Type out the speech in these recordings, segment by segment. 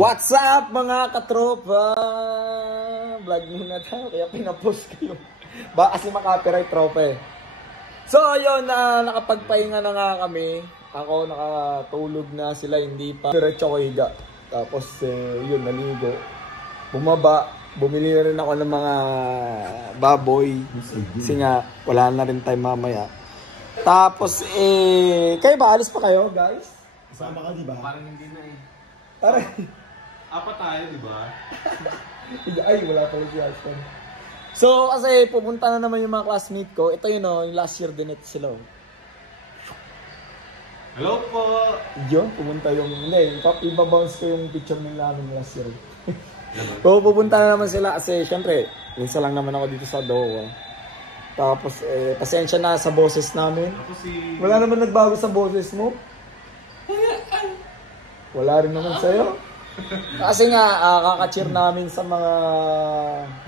What's up mga katropa? Vlog muna tayo kaya pinapost kayo. Ba kasi makapiright tropa eh. So ayun, nakapagpahinga na nga kami. Ako nakatulog na, sila hindi pa. Diretso ko higa. Tapos yun, naligo. Bumaba, bumili na rin ako ng mga baboy. Kasi nga, wala na rin time mamaya. Tapos kayo ba? Alis pa kayo guys? Kasama ka diba? Parang hindi na eh. Parang apat tayo, di ba? ay, wala pala si Aston. So, kasi pupunta na naman yung mga classmate ko. Ito yun yung last year din ito sila. Hello po! Yun, pupunta yung, hindi, ibabounce ko yung picture nila ng last year. So, pupunta na naman sila kasi, syempre, minsan lang naman ako dito sa Doha. Tapos, pasensya na sa boses namin. Wala naman nagbago sa boses mo. Wala rin naman sa'yo. Kasi nga, kaka-cheer namin sa mga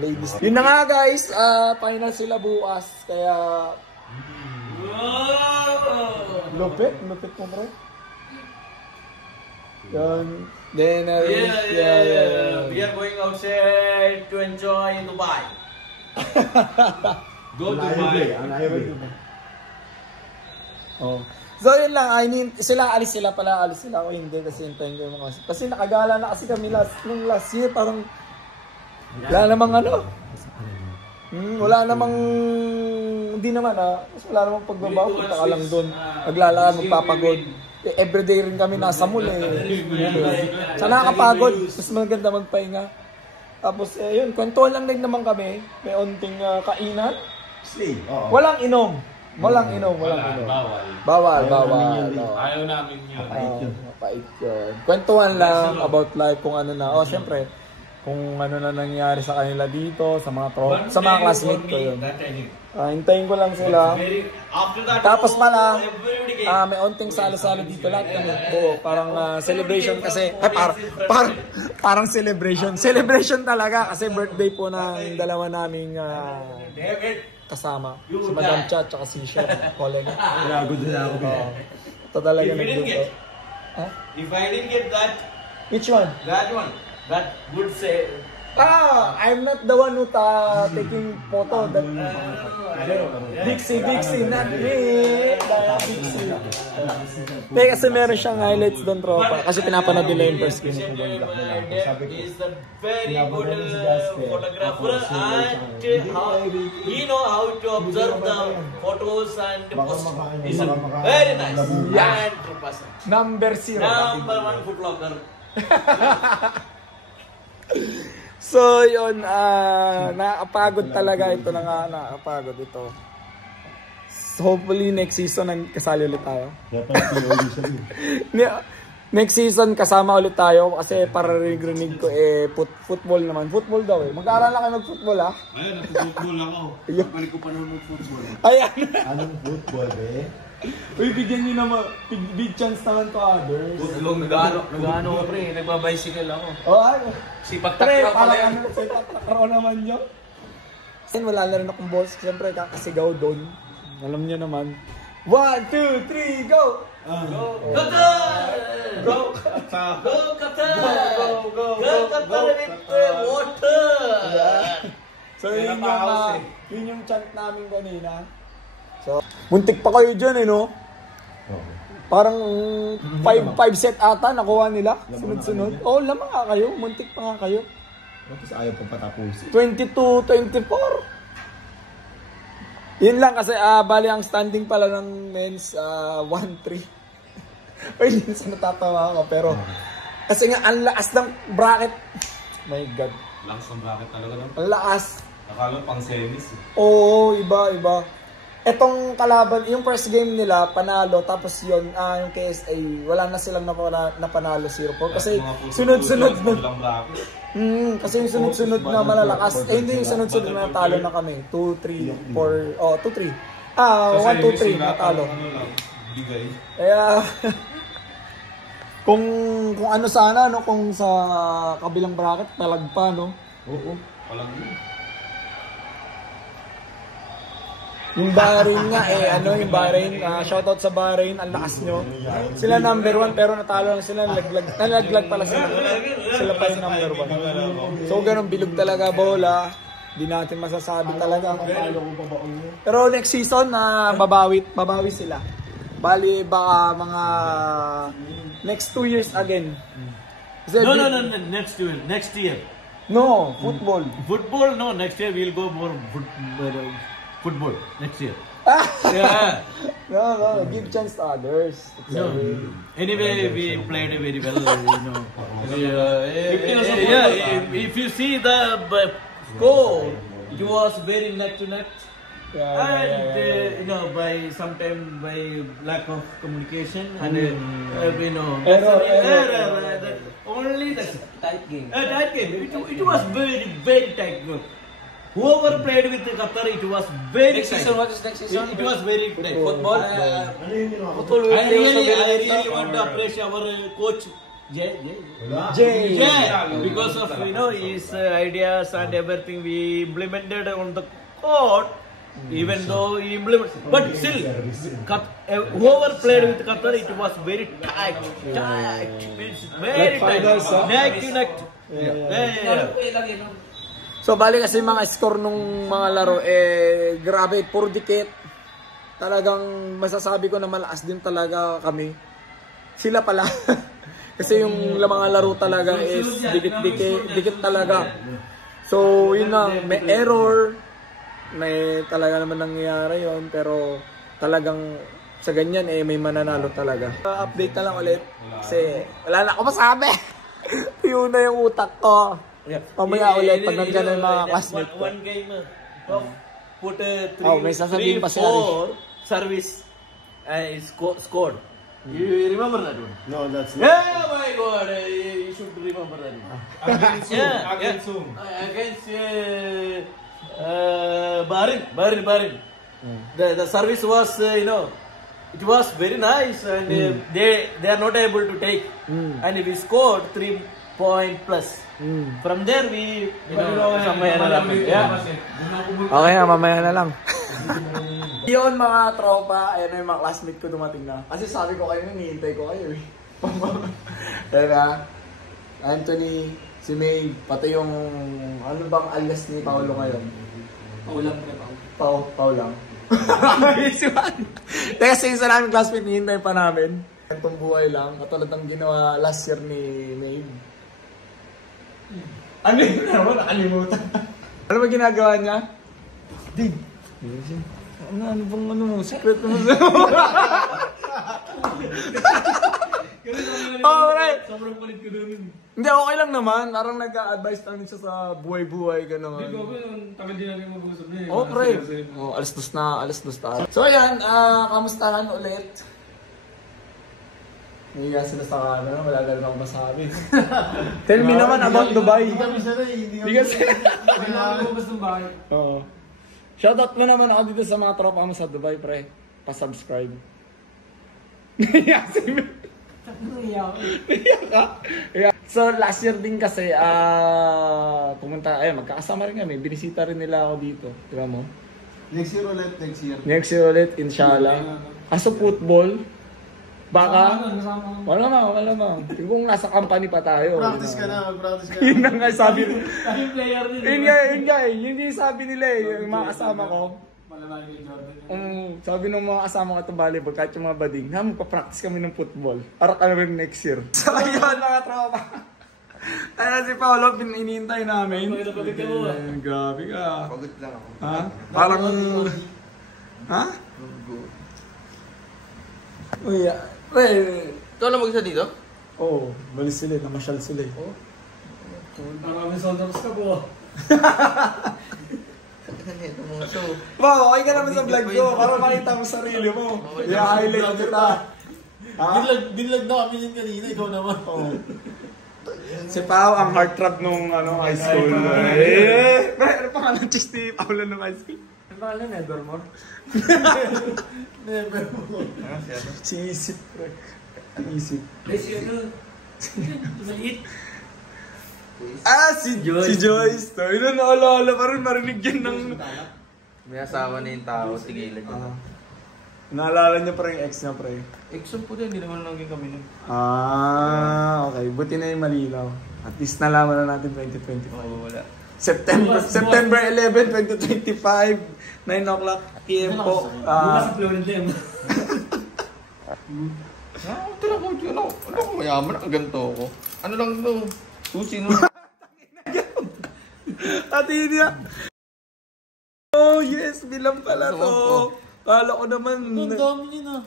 ladies. Yun na nga guys, final sila bukas. Kaya... Lupit mo bro. Yan. Then, yeah. We are going outside to enjoy Dubai. Go to Dubai. Oh. So yun lang, alis sila ako hindi kasi hintayin ko yung mga kasi nakagala na kasi kami nung last year parang wala namang wala namang hindi naman mas wala namang pagbabaw, punta ka lang doon maglalakad, magpapagod everyday rin kami nasa mall sana nakakapagod, mas maganda magpahinga tapos yun, kwentuhan lang din naman kami may onting kainan walang inom. Bawal. Ayaw namin yun. Mapait yun. Kwentuhan lang about life kung ano na. Siyempre, kung ano na nangyari sa kanila dito, sa mga classmate ko yun. Hintayin ko lang sila. Tapos pala, may onting salo-salo dito lahat kami. Parang celebration kasi. Parang celebration. Celebration talaga kasi birthday po ng dalawa naming kasama. Si Madam Cha at si Chef Colin. Nagod na ako. Ito talaga nagluto. If I didn't get that. Which one? That one. That would say. I'm not the one who taking photo. Dixie, not me. Dixie. Kasi meron siyang highlights doon, tropa. Kasi pinapanood nila yung first game. Is a very good photographer and he know how to observe the photos and post. He's a very nice and true person. Number 0. Number 1 food vlogger. So yun, nakapagod talaga ito na nga, nakapagod ito. So, hopefully next season kasali ulit tayo. Next season kasama ulit tayo kasi para rinig ko football naman. Football daw Mag-aaral na kayo mag-football Ayun, nag-football ako. Balik ko pa naman mag-football. Ayan. Anong football Uy, bigyan nyo naman, big chance naman to others. Nag-ano ko pre, nagbabicycle ako. Sipat takraw pala yan. Sipat takraw naman nyo. Kasi wala na rin akong boss. Siyempre, kakasigaw doon. Alam nyo naman. 1, 2, 3, go! Go Qatar! Go Qatar! Go Qatar! Go Qatar with water! So yun yung chant namin kanina. So, muntik pa kayo dyan no? Parang 5 set ata nakuha nila. Sunod-sunod. Lamang nga kayo. Muntik pa nga kayo. Tapos ayaw pang patapusin. 22-24. Yun lang kasi bali ang standing pala ng men's 1-3. Ay, minsan natatawa ako pero kasi nga ang lakas ng bracket. My God. Lakas ng bracket talaga lang. Ang lakas. Nakala pang semis Oo, iba. Etong kalaban, yung first game nila, panalo, tapos yun, yung KSA, wala na silang napanalo 0-4. Kasi sunod-sunod na. Kasi yung sunod-sunod na malalakas. Hindi yung sunod-sunod na natalo na kami. 2-3, 4, 2-3. 1-2-3 natalo. Kaya, kung ano sana, kung sa kabilang bracket, palag pa, no? Oo, palag yun. Yung Bahrain nga yung Bahrain, shoutout sa Bahrain, ang lakas nyo. Sila number 1 pero natalo lang sila, nalaglag pala sila. Sila pa yung number 1. So ganun, bilog talaga bola. Di natin masasabi talaga. Pero next season, babawi sila. Bali, baka mga next 2 years again. No, next year. No, football. Football, no, next year we'll go more football, next year. Yeah. No, give chance to others. No. Anyway, we played very well, if you see the score, it was very neck to neck. And by sometimes by lack of communication and error, only the Tight game. tight game. It was very tight game. Whoever played with Qatar, it was very Next tight. season, what is next season? It was very tight. Football. Football. I really want to appreciate our coach. Jay, because of his ideas and everything we implemented on the court. Even though he implemented, but still, whoever played with Qatar, it was very tight. Means very tight. Neck to neck. So bali kasi mga score nung mga laro grabe, puro dikit. Talagang masasabi ko na malakas din talaga kami. Sila pala. Kasi yung mga laro talaga is dikit talaga. So yun lang, may error. May talaga naman nangyayari yon, pero talagang sa ganyan may mananalo talaga. Update na lang ulit kasi wala na ako masabi. Yun na yung utak ko. Mamaya ulit pag nandiyan na yung mga classmates ko. One game, put may sasabihin pa siya. 3-4 service scored. You remember that one? No, that's not. Yeah, my God, you should remember that one. Against Bahrain. The service was, it was very nice, and they are not able to take, and we scored 3 point plus. From there we, mamaya na lang. Okay na, mamaya na lang. Yun mga tropa, ayan na yung mga classmate ko dumating na. Kasi sabi ko kayo, hinihintay ko kayo eh. Ayan na, Anthony, si May, pati yung, ano bang alias ni Paolo ngayon? Pau lang. Teka, sa isa namin classmate, hinihintay pa namin. Itong buhay lang, katulad ng ginawa last year ni May. Ano yun naman? Nakalimutan. Ano ba ginagawa niya? Dig. Ano bang secret mo? Alright. Sobrang kulit ko doon. Hindi, okay lang naman. Parang nag-a-advise lang siya sa buhay-buhay, gano'n. Hindi ko tagal din namin mag-usap na eh. Oh, pre. Alas dos na. So, ayan, kamustahan ulit. Nahiya sila sa camera, wala na rin ako masabi. Tell me naman about Dubai. Hindi kami siya na eh. Hindi kasi. Hindi ako lumabas ng bahay. Oo. Shoutout mo naman ako dito sa mga tropa mo sa Dubai, pre. Pa-subscribe. Nahiya si May. Nahiya ka? So, last year din kasi, pumunta, magkakasama rin kami. Binisita rin nila ako dito. Diba mo? Next year ulit, Next year ulit, inshallah. Kaso football, baka, wala mang. Kung nasa company pa tayo. Practice ka na. Yun na nga sabi. Yung player din. Yun nga, yun yung sabi nila yung mga kasama ko. Sabi ng mga kasama ko ito volleyball, kahit yung mga bading, magpa-practice kami ng football. Para kami rin next year. So yun mga tropa. Tayo si Paolo, hinihintay namin. Grabe ka. Pagod lang ako. Ha? Parang... Ha? Uy, Ito na mag-isa dito? Oo, balis sila, namasyal sila eh. Maraming soldiers ka po. Wow, okay ka naman sa vlog ko, para makita mo sarili mo. I-highlight kita. Ha? Binlag na kami yun kanina, ikaw naman. Si Pao ang heartthrob nung high school. Ano pangalan chicks ni Paolo nung high school? Ano pangalan? Nevermore? Nevermore. Si Isip. Si Maliit. Si Joyce. Ito, naalala pa rin, marinig yan ng... May asawa na yung tao, tigilan niya. Naalala niyo pa rin yung ex niya, pre? Exo po din, hindi naman naging kami nun. Okay. Buti na yung malinaw. At least nalaman na natin 2025. Oo, wala. September 11, 2025, 9 o'clock PM po. Bukas sa Florida. Ito lang ako, ano ko mayaman, nakaganto ako. Ano lang ito? Susi no? Ate niya. Oh yes, bilang pala to. Kala ko naman. Ang dami niya na.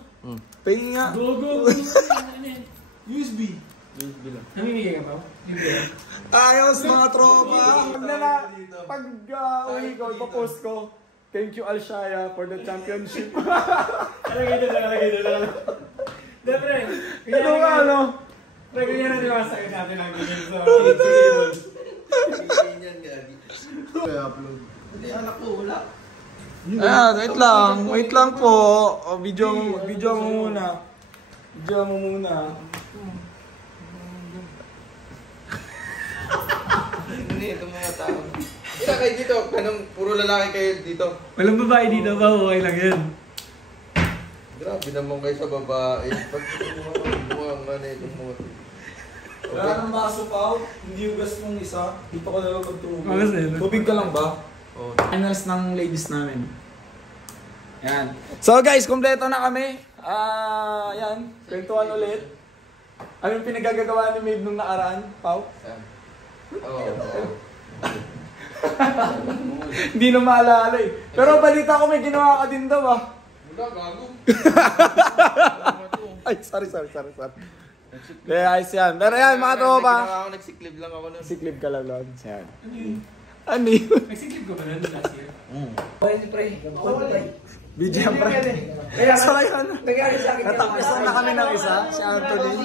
Pahinga. Go. USB. Namimigay ka pa? Ayos mga tropa. Pag uwi ko, ipapost ko. Thank you Alshaya for the championship. Alagay doon lang. Siyempre, Ano nga ano? ganyan na diba sa natin ang ganyan sa I-upload. Anak ko, wala. Wait lang po. Video mo muna. Hindi, itong mga tao. Ilan kayo dito? Anong puro lalaki kayo dito? Walang babae dito ba? Okay lang yun. Grabe naman kayo sa babae. Pag mukhang ano itong mga... Wala nang baso pa. Hindi hugas mong isa. Dito ko na lang magtubig. Hugas na yun. Tubig ka lang ba? Oh. Finals ng ladies namin. Yan. So guys, kumpleto na kami. Yan. Kwentuhan ulit. Ano yung pinagagagawa ni Maeve nung nakaraan, Pao? Oo. Hindi na maalala eh. Pero balita ko may ginawa ka din daw ah. Wala, gago. Ay, sorry. Kaya ayos yan. Pero yan, mga tropa. Nagsiklib lang ako nun. Siklib ka lang lang. Yan. Ano yun? Nagsiklip ko ba na last year? Video pre. So ayun. Natapusan na kami ng isa, si Anthony.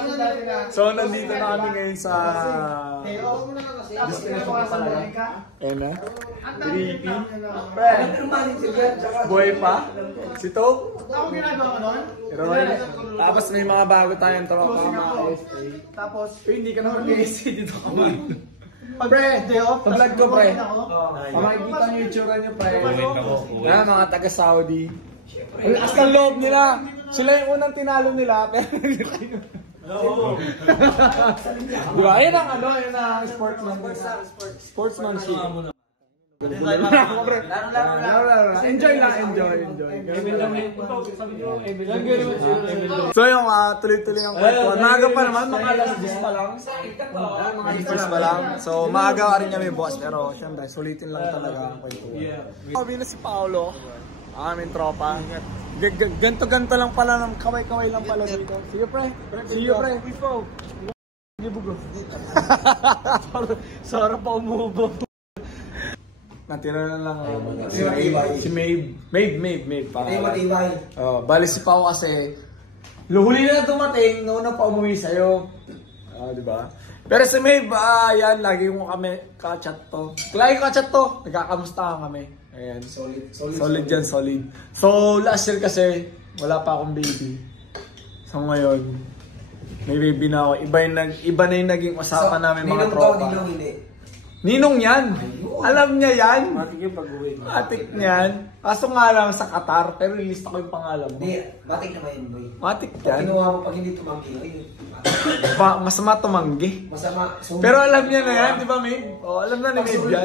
So nandito na kami ngayon sa destination pa talaga. Ayan na. Creepy. Friend. Boy pa. Si Tope. Ako ginagawa ko nun? Roy. Tapos may mga bago tayong tropa mga SA. Tapos, Hindi ka naman SA dito ka ba? pre, day off. Pag-vlog ko, pre. Ako. Makikita niyo yung itsura niyo, pre. Yan, mga taga-Saudi. Ang lakas ng loob nila. Sila yung unang tinalo nila, pero hindi kayo. Di ba? Ayun ang ano, ayun ang sportsmanship. Enjoy lang. So yung tuloy-tuloy ang kwentuhan. Maaga pa naman, mga alas 10 pa lang. Mga 10 pa lang. So maaga rin niya may boss, pero syempre sulitin lang talaga ang kwentuhan. Sabi na si Paolo, aming tropa. Ganto-ganto lang pala, ng kaway-kaway lang pala dito. See you pre. Gibugo. Sarap pa umubo. Natira na lang si Maeve. Maeve. Bali si Pao kasi luhuli na dumating, noon na pa umuwi sa'yo. Di ba? Pero si Maeve, yan, lagi mo kami ka-chat to. Nagkakamustahan kami. Ayan. Solid yan. So, last year kasi, wala pa akong baby. So, ngayon, may baby na ako. Iba na yung naging usapan namin mga tropa. Ninong yan. Alam niya yan. Matik yung pag-uwi. Matik niyan. Kaso nga lang sa Qatar, pero ilista ko yung pangalan mo. Hindi, matik naman yun, boy. Matik Pag yan. kinuha mo, pag hindi tumangki, ay, Masama tumanggi. masama. Pero alam niya na yan, di ba, Maeve? Oo, alam na ni Maeve yan.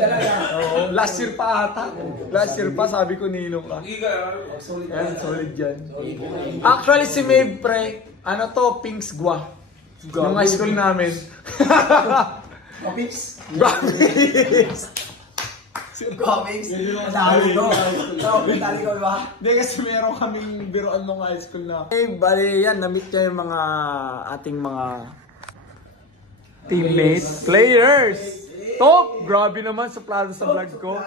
Oo, last year pa ata. Last year pa, sabi ko ninong ka. Yan, solid yan. Actually, si Maeve, pre, ano to, Pinks Gua. Yung high school namin. Comics? Guapis! Comics? Dali ko. Dali ko, ba? Hindi kasi meron kaming biroan nung high school na. Eh, bali yan, na-meet niya yung mga ating mga teammates, players. Top! Grabe naman, suplado sa vlog ko.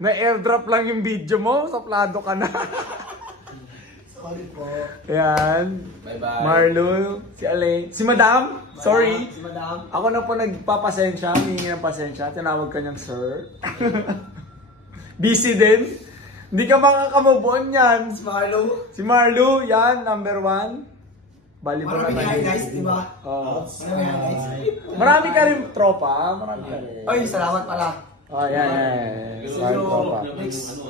Na-airdrop lang yung video mo, suplado ka na. Sorry po. Yan. Bye-bye. Marlo, si Alain, si Madam. Sorry. Si Madam. Ako na po nagpapasensya, hihingi ng pasensya. Tinawag ka niyang sir. Busy din. Hindi ka makakamubuan yan. Si Marlo, yan, number 1. Bali ba Marami na yan, guys, di ba? Oo. Marami yan, guys. Marami ka rin tropa. Marami ka rin. Oy, salamat pala. Oh, yan. Sorry, tropa. Next.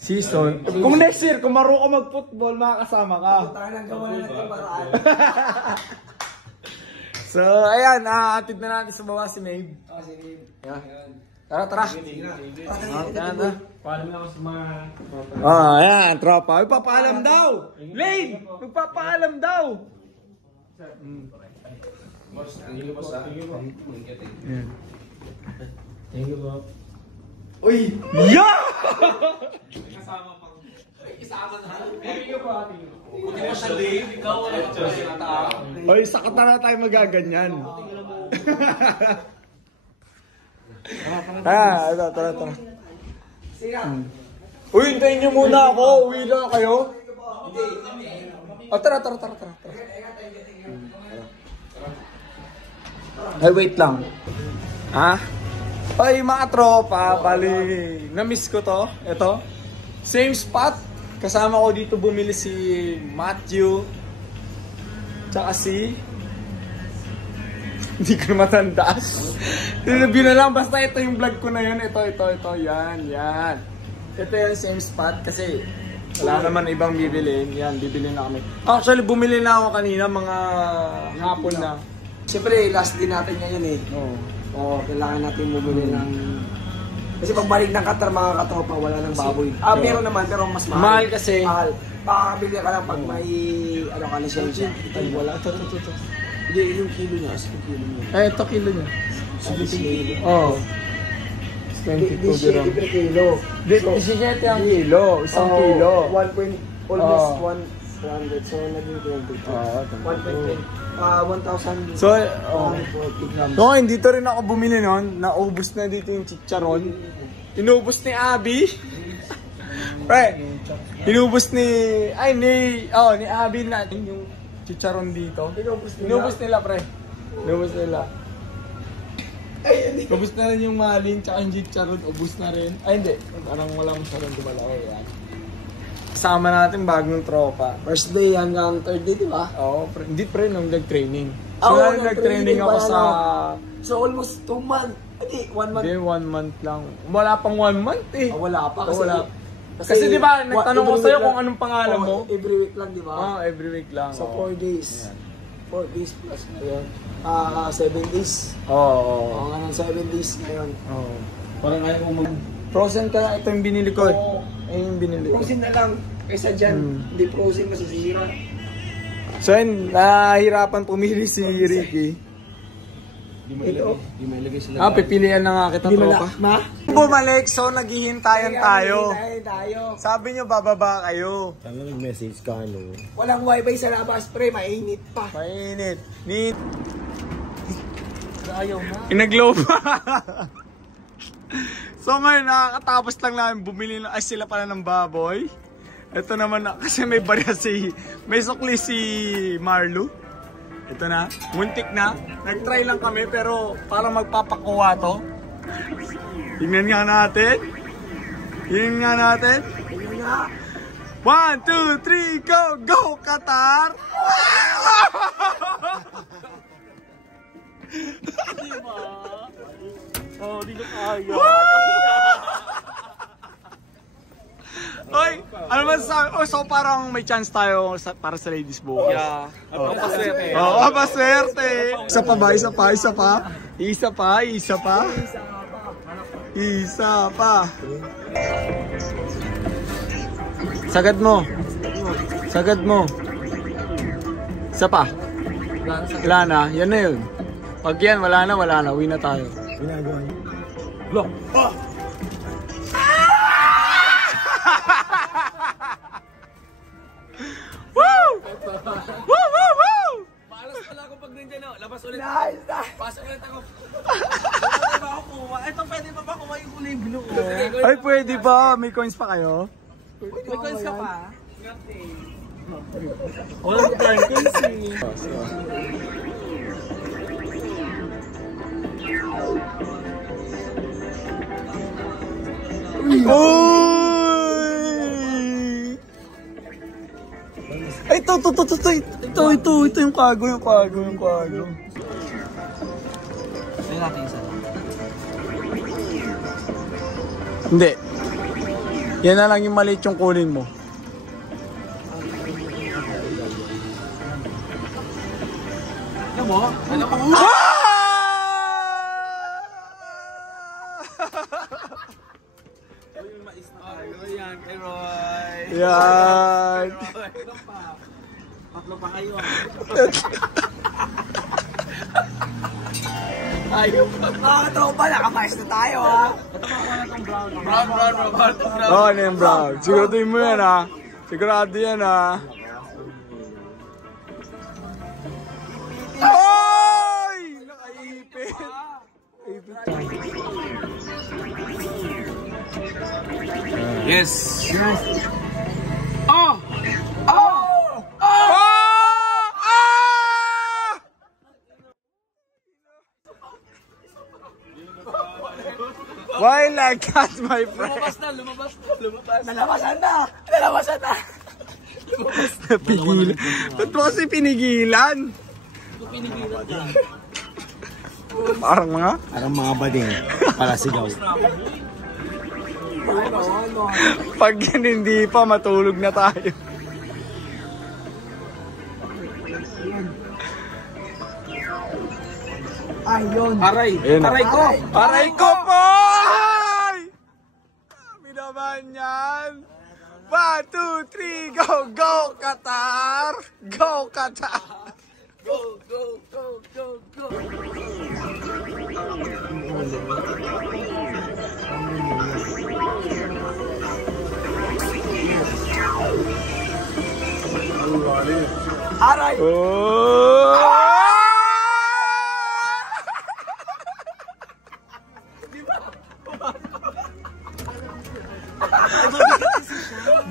season. Kung next year, kung marunong ka mag-football, makakasama ka. So, ayan, atid na natin sa baba si Maeve. Yeah. Tara, tara. Paalam na ako sa mga... Ayan, tropa. Magpapaalam daw! Lane! Magpapaalam daw! Thank you, Bob. Uy! Yeah! Kasama pa. Isama na. Thank you, Bob. Ikaw ang nagsasalita. Uy, sakata na tayo magaganyan. Tara. Uy, hintayin nyo muna ako. Uwi lang kayo. Tara. Ay, wait lang. Ay, mga tropa, bali, na-miss ko to. Ito. Same spot. Kasama ko dito bumili si Matthew. Tsaka si... Hindi ko na matandaan. Tinabyo na lang. Basta ito yung vlog ko na yun. Ito. Yan. Ito yung same spot kasi wala naman ibang bibilin. Yan, bibili na kami. Actually, bumili na ako kanina mga hapon na. Siyempre, last din natin ngayon eh. Oo, kailangan natin bumili ng... Kasi pagbalik ng Qatar, mga katropa, wala ng baboy. Meron naman, pero mas mahal. Mahal kasi. Mahal. Pakakabili ka lang pag may, lisensya. Wala. Ito. Hindi, yung kilo niya. Ito kilo niya. Sige. Oo. 22 dirham. Libre kilo. 17 ang kilo. Isang kilo. Almost 100. So, naging 22. 1,000. So, 140 grams. no, dito rin ako bumili nun. Naubos na dito yung chicharon. Inubos ni Abby. Pre, inubos ni Abby natin yung chicharon dito. Inubos nila, pre. Inubos nila. Ubus na rin yung malin, tsaka yung chicharon, ubus na rin. Ay, hindi. Parang wala mo siya rin dumalaw. Yan. Kasama natin bagong tropa. First day hanggang third day, di ba? Oo, hindi pre, nung nag-training. So, nag-training ako sa... So, almost 2 months. Hindi, 1 month. Hindi, 1 month lang. Wala pang 1 month eh. Wala pa kasi... Kasi di ba, nagtanong ko sa'yo kung anong pangalan mo? Every week lang, di ba? Every week lang. So, 4 days. 4 days plus ngayon. 7 days. Oo. Ngayon, 7 days ngayon. Oo. Parang ayaw ko mag... Frozen ka, ito yung binili ko. Ayun yung binili ko. Frozen na lang. Kaysa dyan, hindi frozen masisira. So yun, nahihirapan pumili si Ricky. Ito. Pipilian na nga kita, tropa. Bumalik, so naghihintayan tayo. Tayo. Sabi nyo, bababa kayo. Sana nag-message ka, no? Walang wifi sa labas, pre. Mainit pa. Mainit. Inaglow pa. So ngayon, nakakatapos lang namin bumili sila pala ng baboy. Ito naman kasi may barya may sukli si Marlo. Ito na, muntik na. Nag-try lang kami pero parang magpapakuha to. Tingnan nga natin. 1, 2, 3, go! Go, Qatar! Diba? Di ko kaya. Oy, ano man sabi? So parang may chance tayo para sa ladies bukas. Yeah. Paswerte. Paswerte. Isa pa. Sagad mo. Isa pa. Wala na. Yan na yun. Pag yan, wala na. Uwi na tayo. Look. Maalas pala ako pag nandiyan ako. Labas ulit. Pasok ulit ako. Ito pwede pa ba kuha yung kulay blue? Ay, pwede ba? May coins pa kayo? May coins ka pa? Walang coins eh. Uy! Ay, ito yung kago. May natin isa. Hindi. Yan na lang yung maliit yung kunin mo. Ano mo? Ano mo? Yung mais na kayo. Yan, kay Roy. Yan. Tatlo pa kayo. Mga katropa, nakapayos na tayo ha. Brown. Oh, ano yung brown? Siguraduhin mo yan ha. Sigurado yan ha. Ay! Nakaipit. Yes. Oh! Why like that, my friend? Lumabas. Nalabasan na. Pigilan. Ba't mo kasi pinigilan? Parang mga bading. Para sigaw. pag yan hindi pa, matulog na tayo. Ayun. Aray. Ayun. Aray ko. Aray ko po! Ay! Kami naman yan. 1, 2, 3, go! Go, Qatar! Go, Qatar! Go. Aray. Oh!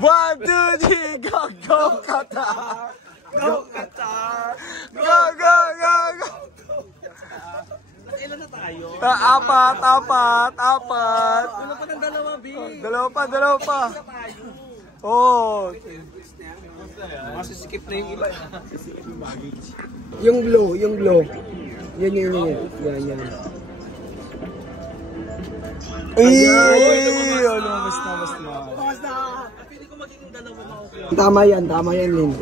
1, 2, 3, go! Go, Qatar! Go, Qatar! Go! Ilan na tayo? Apat. Ano pa ng dalawa, B? Dalawa pa. Oh. Masisikip na yung iba. Yung glow. Yan. Yan. Lumabas na. Pili ko maging dalawa na okay. Tama yan, Lin.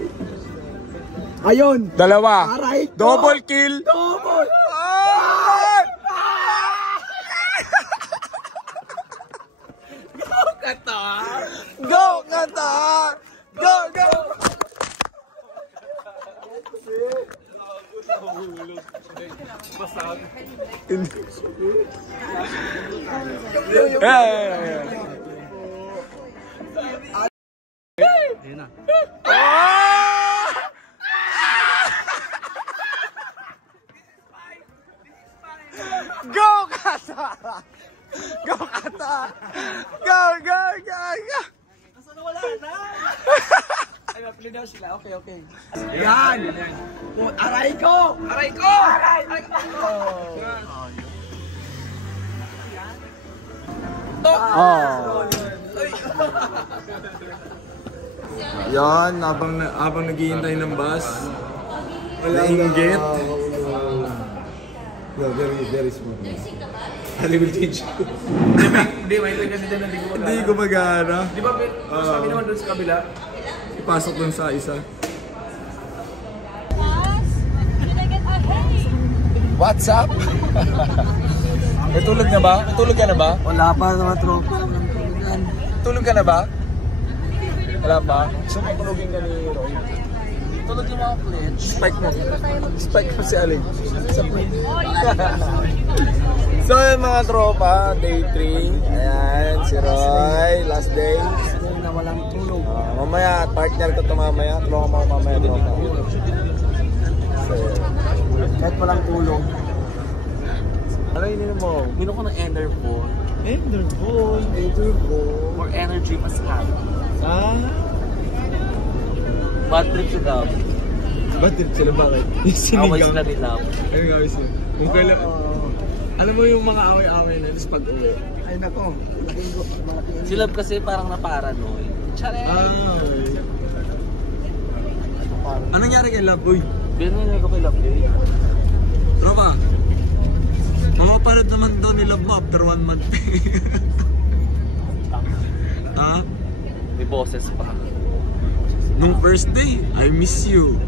Ayun. Dalawa. Aray ko. Double kill. Double. Ay! Go, Qatar! Go! Go, Qatar! Go, Qatar! Go! Asa na wala na? Ay, mapili daw sila. Okay. Yan. Aray ko. Yan, habang naghihintay ng bus. Nainggit. Very small. I will teach you. Hindi, may ito kasi dyan hindi ko wala. Hindi gumagana. Di ba, mas kami naman doon sa kabila? Ipasok dun sa isa. What's up? Tulog na ba? Tulog ka na ba? Wala pa mga tropa. Tulog ka na ba? Wala pa? So, matulogin ka ni Roy. Tulog yung mga pledge. Spike mo si Aling. So, yun mga tropa, day 3. Ayan, si Roy, last day. Na walang tulog. Mamaya, partner ko ito mamaya. Tulungan mo ako mamaya, tropa. So, Kahit walang tulog. ano yun mo? Minom ko ng Enervon. Enderball. More energy, mas happy. Bad trip si Gab. Bad trip sila, bakit? Yung Away sila ni Love. Ayun nga, sila. Yung kailan, alam mo yung mga away-away na, tapos pag-uwi. Ay nako. Malaking Si Love kasi parang naparanoid. Charay! Anong nangyari kay Love, boy? Binigyan ko kay Love yun. Tropa, mamaparad naman daw ni Love mo after 1 month. Ah? May boses pa. Nung first day, I miss you.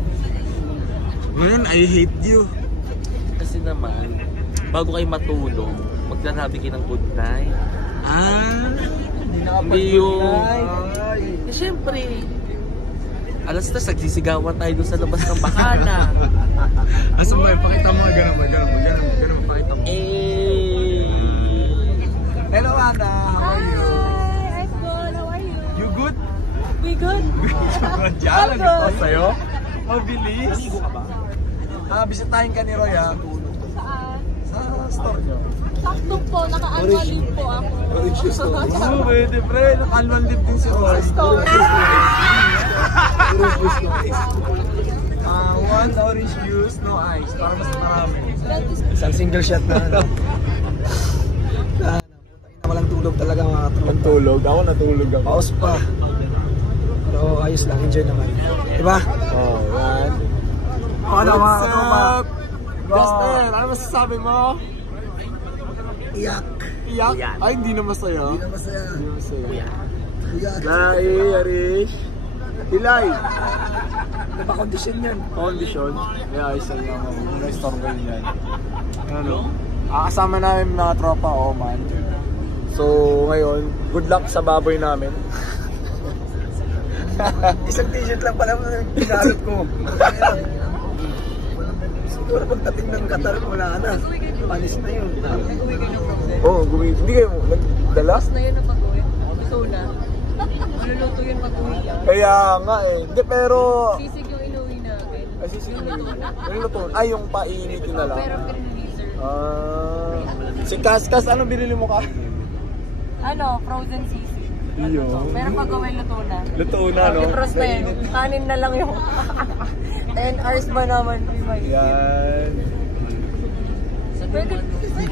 Ngayon, I hate you. Kasi naman, bago kayo matulog, magdanabi kayo ng good night. Ah? Hindi yung... Eh, syempre, alas 3, nagsisigawan tayo doon sa labas ng bakana. Asa mo, pakita mo nga ganun, pakita mo. Hello, Ana. How are you? Hi, I'm good. How are you? You good? We good? Diyan, nag-post sa'yo. Mabilis. Naligo ka ba? Bisitahin ka ni Roy, ha? Saan? Sa store nyo. Sakto po, naka-annual leave po ako. Oo, pwede, pre. Naka-annual leave din si Roy. One orange juice, no ice. Para mas marami. Isang single shot na, ano? Walang tulog talaga mga katropa. Tulog? Ako natulog ako. Paus pa. Pero ayos lang, enjoy naman. Diba? Oh, yan. Ano mga katropa? Justin, ano masasabi mo? Iyak. Iyak? Ay, hindi na masaya. Hindi na masaya. Hindi na masaya. Iyak. Lai, Arish. Hilay. Ano ba kondisyon yan? Kondisyon? Kaya ayos lang yung restore ko yun yan. Ano? Kasama namin mga tropa, Oman. So, ngayon, good luck sa baboy namin. Isang t-shirt lang pala pinalot ko. Siguro pagdating ng Qatar, wala na. Panis na yun. Oo, hindi kayo nagdala? Na yun ang pag-uwi. Ito na. Maluluto yun pag-uwi yan. Kaya nga eh. Hindi, pero... Sisig yung inuwi namin. Ay, sisig yung inuwi. Yung luto. Ay, yung painitin na lang. Pero pinilizer. Si Kaskas, anong binili mo ka? Ano, frozen sisig. Iyo. Pero pag-uwi luto na. Luto na, no? Defrost na yun. Kanin na lang yung 10 hours ba naman? Yan. Pwede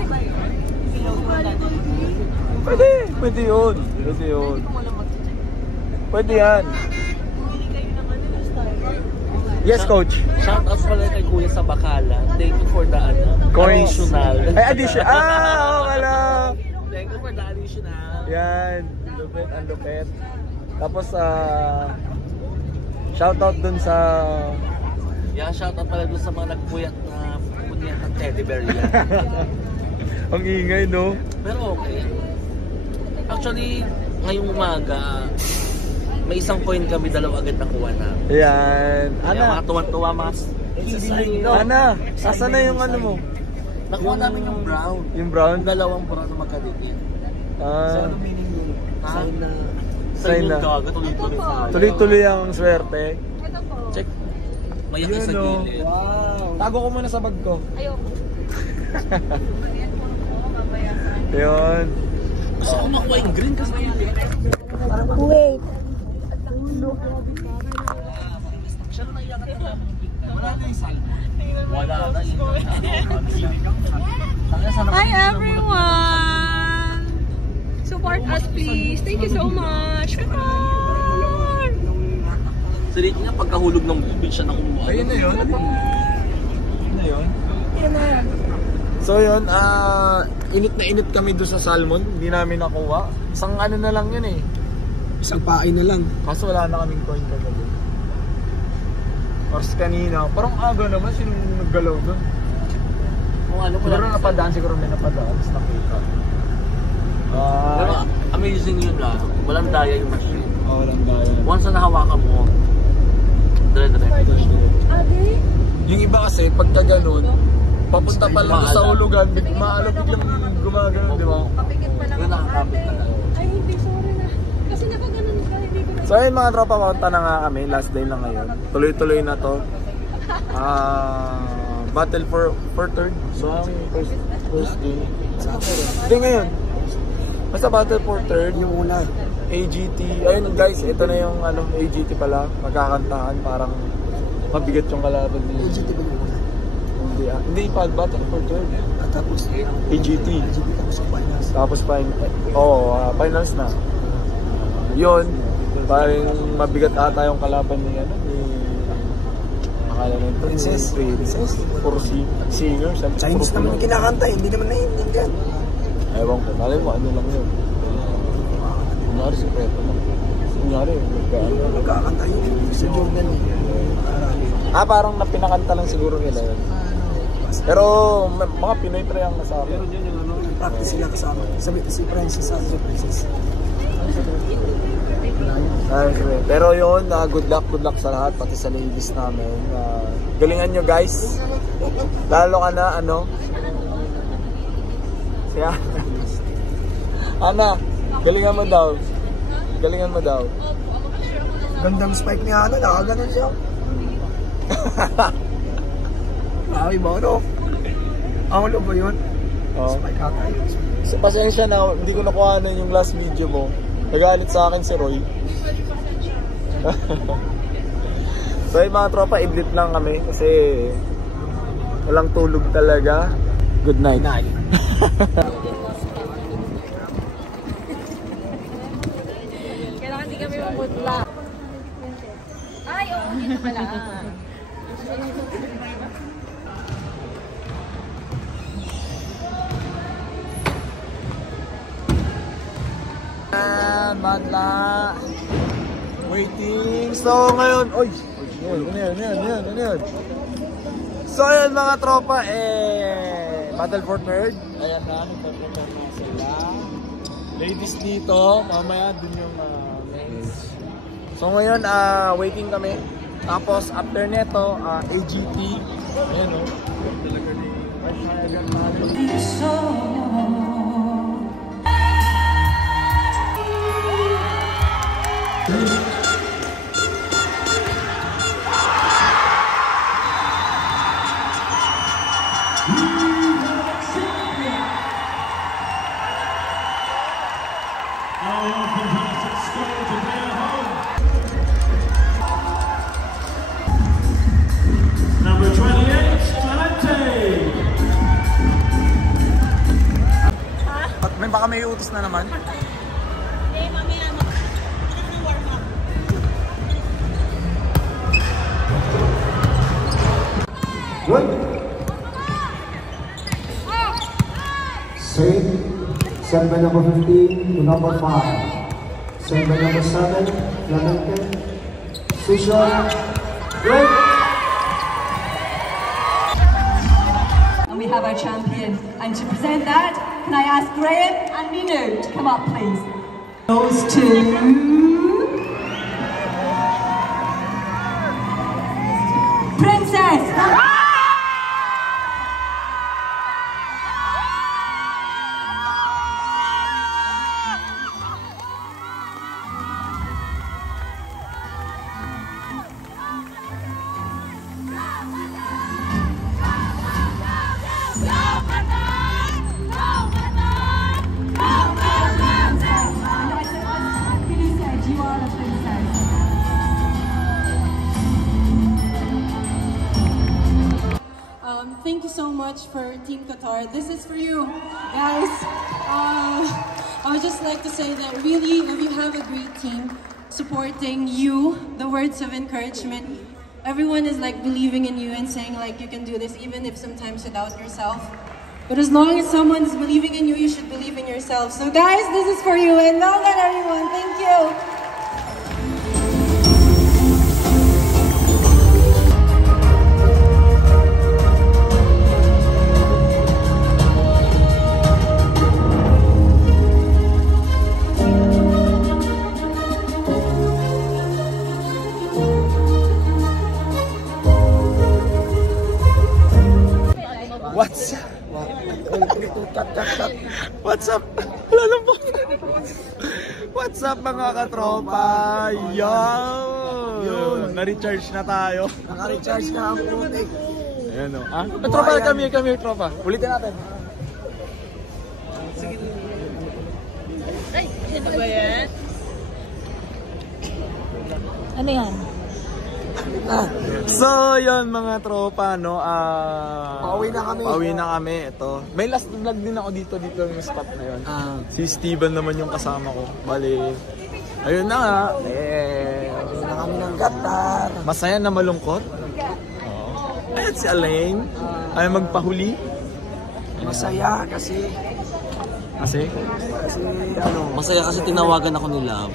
ba yun? Pwede yun. Pwede yun. Pwede yan. Yes, coach. Shout out pala kay Kuya sa Bacala. Thank you for the additional. Ay, additional. Oo, wala. Thank you for the additional. Yan. Lupit, ang lupit. Tapos, shout out dun sa... Yeah, shout out pala dun sa mga nagpuyat na pupunihan ng teddy bear yan. Ang ingay, no? Pero okay. Actually, ngayong umaga, may isang coin kami, dalawa agad nakuha na. Yan. Kaya mga tuwan-tuwa, mga hindi no. Ana, asan na yung ano mo? Nakuha namin yung brown. Yung brown? Yung dalawang brown na magkadikit. So, ano meaning yun? Sign na. Gaga, tuloy-tuloy tayo. Tuloy-tuloy ang swerte. Ito po. Check. Mayak sa gilid. Wow. Tago ko muna sa bag ko. Ayoko. Yun. Gusto ko makuha yung green kasi Wait. siya na naiyakan na. Wala na yung salmo. Wala na yung Hi everyone! Support us please. Thank you so much. Come on! Salit niya pagkahulog ng bubig siya na kumuha. Ayun na yun. Ayun na yun. So yun, init na init kami doon sa salmon. Hindi namin nakuha. Isang ano na lang yun eh. Isang pain na lang. Kaso wala na kaming coin kagabi. Or kanina, parang aga naman sino naggalaw doon. Kung ano Siguro napadaan, siguro may napadaan. Tapos nakita. Pero amazing yun lang. Walang daya yung machine. Walang daya. Once na nahawakan mo, dire-diretso. Yung iba kasi, pagka ganun, papunta pa lang sa hulugan, biglang gumagano, di ba? Papikit pa lang Yun nakakapit na tayo. Ay hindi, sorry na. Kasi nakaganon ka, hindi ko na. So ayun mga tropa, papunta na nga kami. Last day lang ngayon. Tuloy-tuloy na to. Battle for third. So first day. Hindi ngayon. Basta battle for third. Yung una. AGT. Ayun guys, ito na yung AGT pala. Magkakantahan. Parang mabigat yung kalaban ni AGT ba yung una? Hindi pa. Battle for third. Tapos AGT. Tapos finals na. Yun. Parang mabigat ata yung kalaban ni akala nito. Princess. Puro singer. Chinese naman yung kinakanta. Hindi naman naiintindihan. Ewan ko. Malay mo, ano lang yun. Kunyari si Preto mo. Kunyari, Nagkakanta yun sa Jordan eh. parang napinakanta lang siguro nila yun. Pero mga Pinoy try ang nasama. Practice sila kasama. Sabi si Princess at si Princess. Pero yun, good luck sa lahat, pati sa ladies namin. Galingan nyo guys. Lalo ka na, siya. Ana, galingan mo daw. Gandang spike niya, nakaganon siya. Ay, Mano. Ano ba yun? Spike ata yun. Pasensya na, hindi ko nakuhanan yung last video mo. Nagalit sa akin si Roy. So yung mga tropa, idlit lang kami kasi walang tulog talaga. Good night. Kailangan di kami mamutla. Ay, oo, dito pala. Madla. Waiting. So ngayon, ano yun? So yun mga tropa, Battle for Nerd. Ayan na, nagpaprepare na sila. Ladies dito, mamaya dun yung men's. So ngayon, waiting kami. Tapos after neto, AGT. Ayan o. Talaga ni Number 28, Valente. At baka may utos na naman. Good. Save. Serve by number 15 to number 5. Serve by number 7, Valente. Sushon. Good. And we have our champion. And to present that, can I ask Graham and Minu to come up, please? Those two. Princess. Thank you so much for Team Qatar. This is for you, guys. I would just like to say that really, if you have a great team supporting you, the words of encouragement, everyone is like believing in you and saying like you can do this, even if sometimes you doubt yourself. But as long as someone is believing in you, you should believe in yourself. So guys, this is for you, and well done everyone. Thank you. What's up? Wala lang po. What's up mga katropa? Yun! Na-recharge na tayo. Naka-recharge na ang putik. Ayan o. Tropa, come here, tropa. Ulitin natin. Ay, ano ba yan? Ano yan? So, yun mga tropa, no? Pauwi na kami. Ito. May last vlog din ako dito yung spot na yun. Si Steven naman yung kasama ko. Bali, ayun na nga. Pauwi na kami ng Qatar. Masaya na malungkot. Ayan si Alain. Ay magpahuli. Masaya kasi Kasi ano? Masaya kasi tinawagan ako ni Love.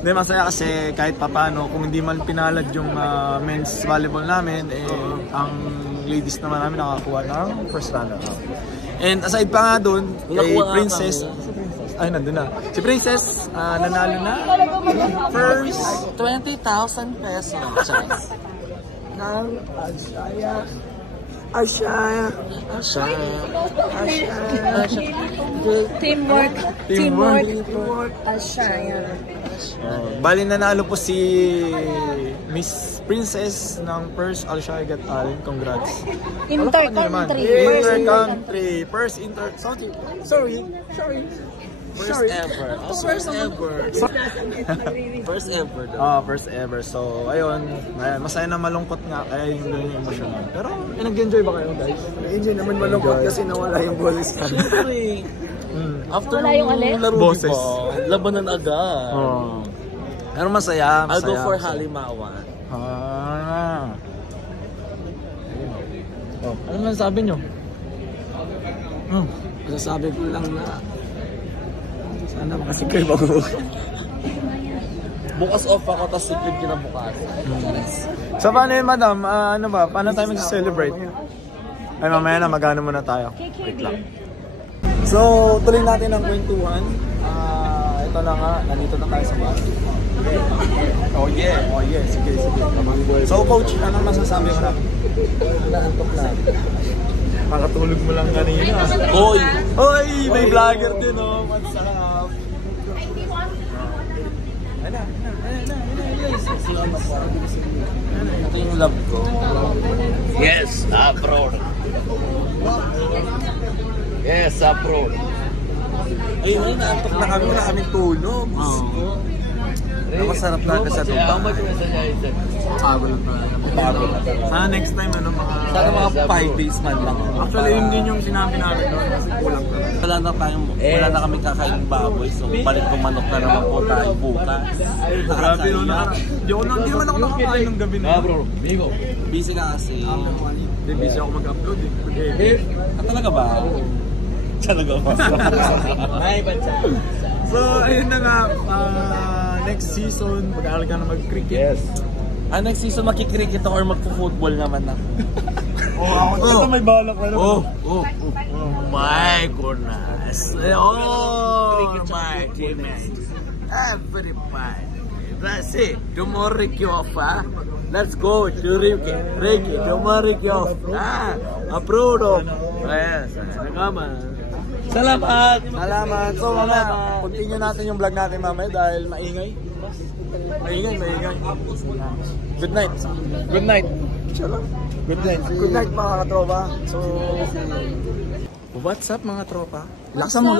Hindi, masaya kasi kahit papano, kung hindi man pinalad yung men's volleyball namin, ang ladies naman namin nakakuha ng first runner-up. And aside pa nga dun, kay Princess, ay nandun na. Si Princess, nanalo na first 20,000 pesos. Ng Ashaya. Teamwork. Ashaya. Bali nanalo po si Miss Princess ng First Alshaya Gat Allen. Congrats. Intercountry. Intercountry. First Sorry. First ever. First ever. So, ayun. Masaya na malungkot nga. Kaya yung emotional. Pero, nag-enjoy ba kayo, guys? Enjoy naman malungkot kasi nawala yung boses. After laro, diba? Labanan agad. Pero masaya. I'll go for Halimawan. Ano man sabi nyo? Masasabi ko lang na sana makasigay ba ko? Bukas off ako, tapos sigrid ka na bukas. So paano yun, madam? Ano ba? Paano tayo mag-celebrate? Ay, mamaya na, mag-ano muna tayo. Wait lang. So, tuloy natin ang kwentuhan. Ito na nga, nandito na tayo sa bus. Oh yeah. Sige. So coach, anong masasabi mo na? Naantok na. Makatulog mo lang kanina. Hoy, may vlogger din oh. What's up? ito yung love ko. Yes, abroad. Ayun, naantok na kami, wala kaming tulog. Masarap na kasi ito. Pagod na talaga. Sana next time Sana mga 5 days man lang. Actually, yun din yung sinabi namin doon kasi kulang na. Wala na kami kakain baboy, so palit ko manok na naman po tayo bukas. Grabe no, hindi naman ako nakakain ng gabi na. Bro, busy ka kasi. Hindi, busy ako mag-upload Talaga ba? Talaga ba? So, ayun na nga, next season, mag-aaral ka na mag-cricket. Yes. Next season makikricket ako or magpo-football naman ako. Ako may balak ka naman. Oh my goodness. My teammates. Everybody. That's it. Tomorrow kick-off, Let's go to Ricky. Tomorrow kick-off. Approved. Yes. Salamat. So, mamaya, continue natin yung vlog natin mamaya dahil maingay. Good night. Good night mga katropa. So, what's up mga tropa? Lakasan mo.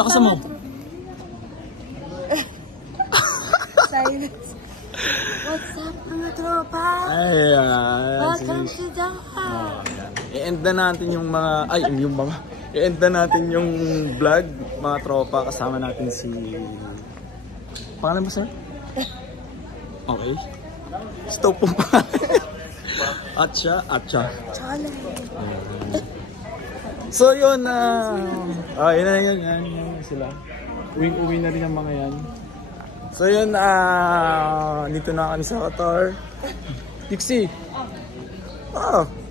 Silence. What's up mga tropa? Welcome to the house. I-end na natin yung mga, i-end na natin yung vlog mga tropa. Kasama natin si, pangalan mo sir? Okay. Stop po pa. Atcha. So yun yan sila. Uwi na rin ang mga yan. So yun, dito na kami sa Qatar. Dixie.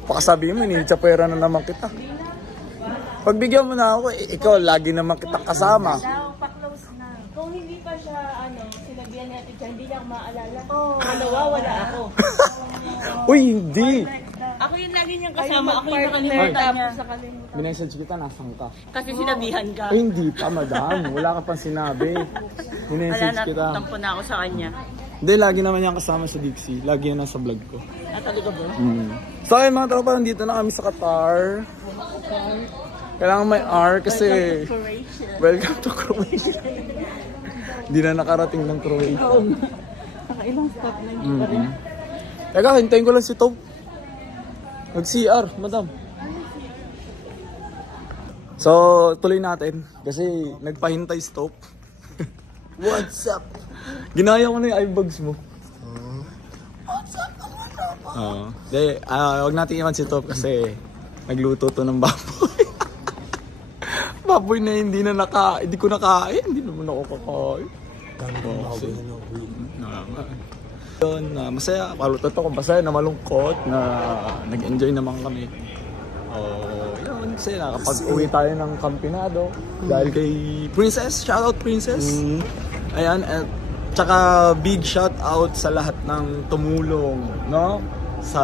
Pakasabi mo, initsapera na naman kita. Pagbigyan mo na ako, ikaw lagi naman kita kasama. Pa-close na. Kung hindi pa siya, sinabihan ni Ate Cha, hindi niya ako maalala. Nawawala ako. Uy, hindi. Ako yung lagi niyang kasama. Ako yung nakalimutan niya. Minessage kita, nasan ka? Kasi sinabihan ka. Ay, hindi pa, madam. Wala ka pang sinabi. Minessage kita. Tampo na ako sa kanya. Hindi, lagi naman yan kasama sa Dixie. Lagi yan nasa vlog ko. Talaga ba? So, ayun mga tropa, nandito na kami sa Qatar. Kailangan may R kasi welcome to Croatia. Hindi na nakarating ng Croatia. Nakailang stop na hindi pa rin. Teka, hintayin ko lang si Top. Mag-CR, madam. So, tuloy natin. Kasi nagpahintay stop. What's up? Ginaya ko na yung eyebags mo. What's up mga tropa? Huwag natin iwan si Top kasi nagluto to ng baboy. baboy na hindi ko nakain. Hindi naman ako kakain. Yun, masaya. Totoo kung masaya na malungkot na nag-enjoy naman kami. Yun, kasi nakapag-uwi tayo ng Campinado dahil kay Princess. Shoutout Princess. Ayan, at tsaka big shoutout sa lahat ng tumulong, no? Sa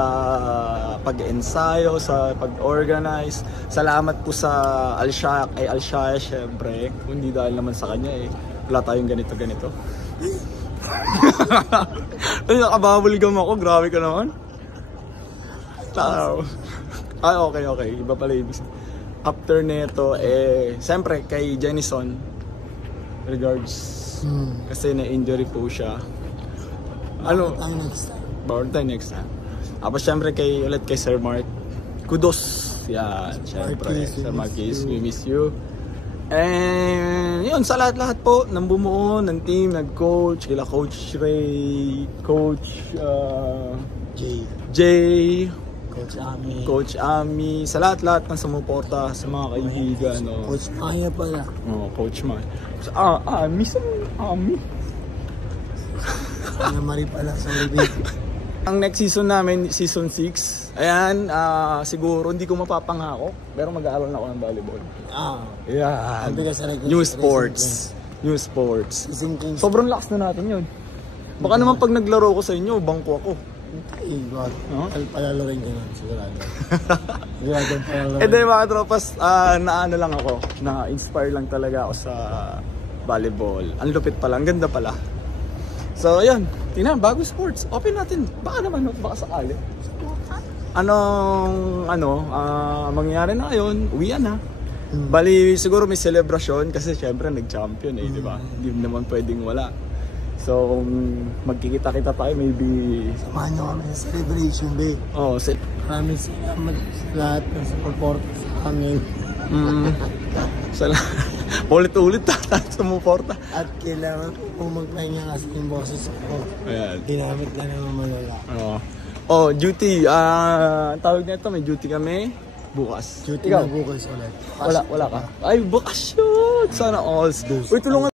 pag-ensayo, sa pag-organize. Salamat po sa Alshaya syempre. Hindi dahil naman sa kanya wala tayong ganito. Ay, nakababulgam ako. Grabe ka naman. Ay, okay. Iba pala ibig sabihin. After neto, siyempre kay Jenison. Regards. Kasi na-injury po siya. Bawal tayo next time. Tapos siyempre ulit kay Sir Mark. Kudos. Yan, siyempre. Sir Marquis, we miss you. And yun, sa lahat-lahat po ng bumuo ng team, nag-coach, kila Coach Ray, Coach Jay, Coach Ami, sa lahat-lahat ng sumuporta sa mga kaibigan. Coach Maya pala. Coach Maya. Ami. Ana Marie pala sa libig. Ang next season namin, season 6, ayan, siguro hindi ko mapapangako, pero mag-aaral na ako ng volleyball. Yeah. New sports. Sobrang lakas na natin yun. Baka naman pag naglaro ko sa inyo, bangko ako. Ay, God. Palalaroin ka nun, sigurado. Mga tropas, naano lang ako, na-inspire lang talaga ako sa volleyball. Ang lupit pala, ang ganda pala. So, ayun. Tingnan, bago sports. Open natin. Baka sakali. Mangyayari na ngayon, uwian na. Bali, siguro may celebration kasi syempre nag-champion di ba? Hindi naman pwedeng wala. So, magkikita-kita tayo maybe. Samahan nyo kami sa celebration day. Maraming salamat sa lahat ng support sa amin. Ulit-ulit sumuporta. At kailangan kung magpahinga kasi yung boses ko. Ginamit na naman malala. Duty. Tawag na ito, may duty kami bukas. Duty na bukas ulit. Wala ka? Ay, bakasyon! Sana all. Uy, tulungan